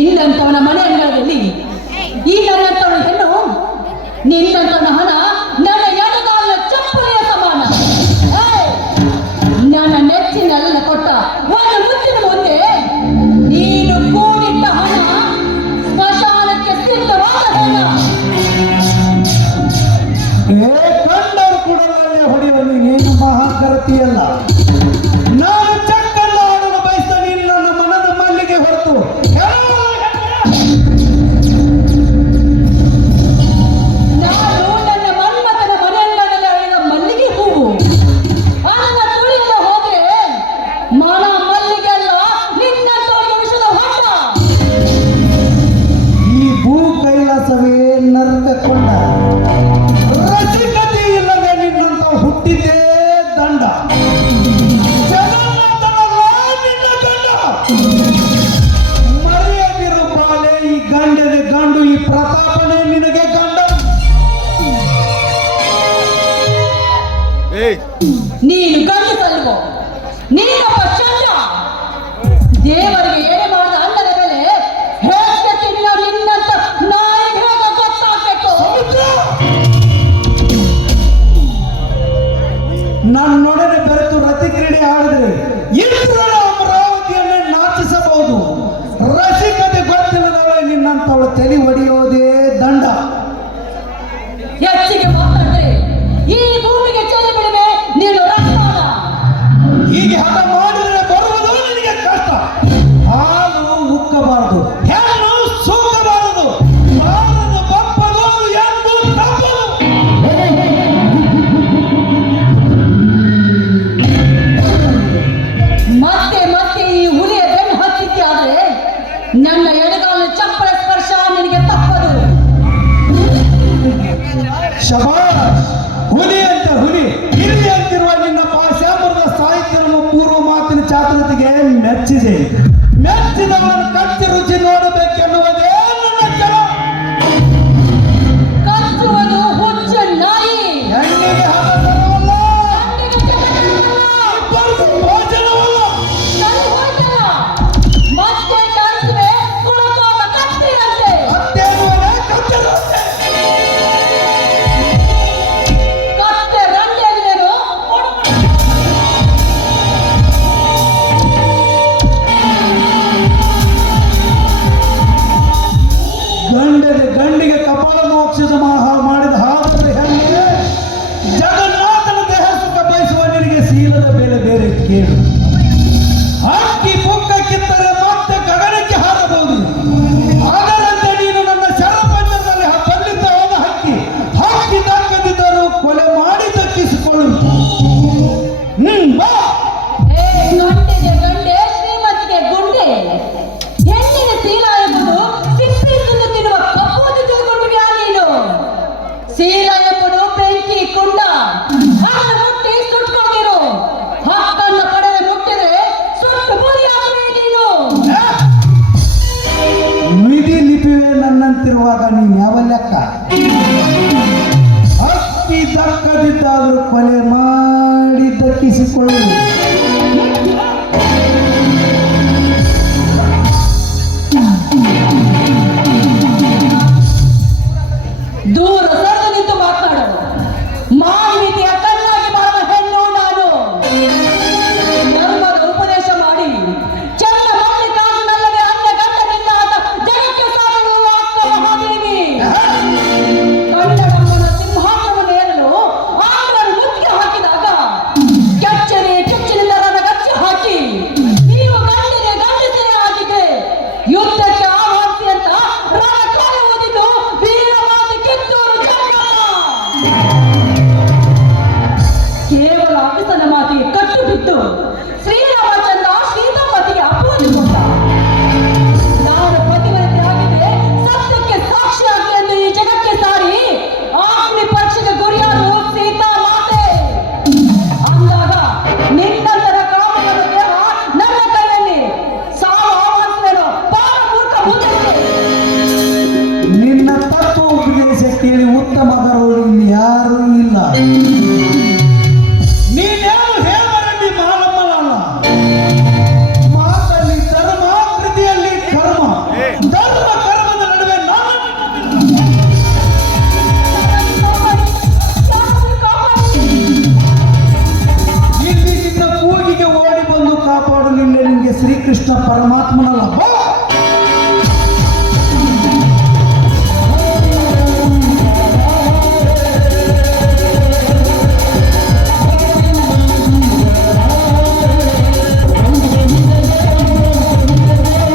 ನಿನ್ನಂತವನ ಮನೆ ಅಂಗಳದಲ್ಲಿ ಈ ನನ್ನಂತವನ ಹೆಣ್ಣು, ನಿನ್ನಂತವನ ಹಣ ನನ್ನ ಎಡಗಾಲ ಚಪ್ಪಲಿಯ ಸಮಾನ. ನನ್ನ ನೆಚ್ಚಿನ ಕೊಟ್ಟ ಒಂದು ಮುಚ್ಚಿನ ಮುಂದೆ ನೀನು ಕೂಡಿಟ್ಟ ಹಣ ಸ್ಮಶಾನಕ್ಕೆ ಸಿದ್ಧವಾದ ಹಣ. ಕಂಡು ಈ ಪ್ರತಾಪನೇ ನಿನಗೆ ಗಂಡ. ನೀನು ಗಂಡು ತಲ್ವೋ ನೀನು ನನ್ನ ಎಡಗಾಲು ಚಪ್ಪಳ ಸ್ಪರ್ಶ ನಿನಗೆ ತಪ್ಪದು. ಶಬಾಷ್, ಹುಲಿ ಅಂತ ಹುಲಿ. ಹಿರಿ ಅಂತಿರುವ ನಿನ್ನ ಪಾಶ್ಯಾಮರದ ಸಾಹಿತ್ಯವನ್ನು ಪೂರ್ವ ಮಾತಿನ ಚಾತುರತೆಗೆ ಮೆಚ್ಚಿದೆ. Yeah. ದಯವಿಟ್ಟು ಆದರೂ ಕೊಲೆ ಮಾಡಿ ದಕ್ಕಿಸಿಕೊಳ್ಳಿ ತತ್ವ ಉಪದೇಶಕ್ಕಿಯಲ್ಲಿ ಉತ್ತಮ ಬರೋರು ಇಲ್ಲಿ ಯಾರು ಇಲ್ಲ.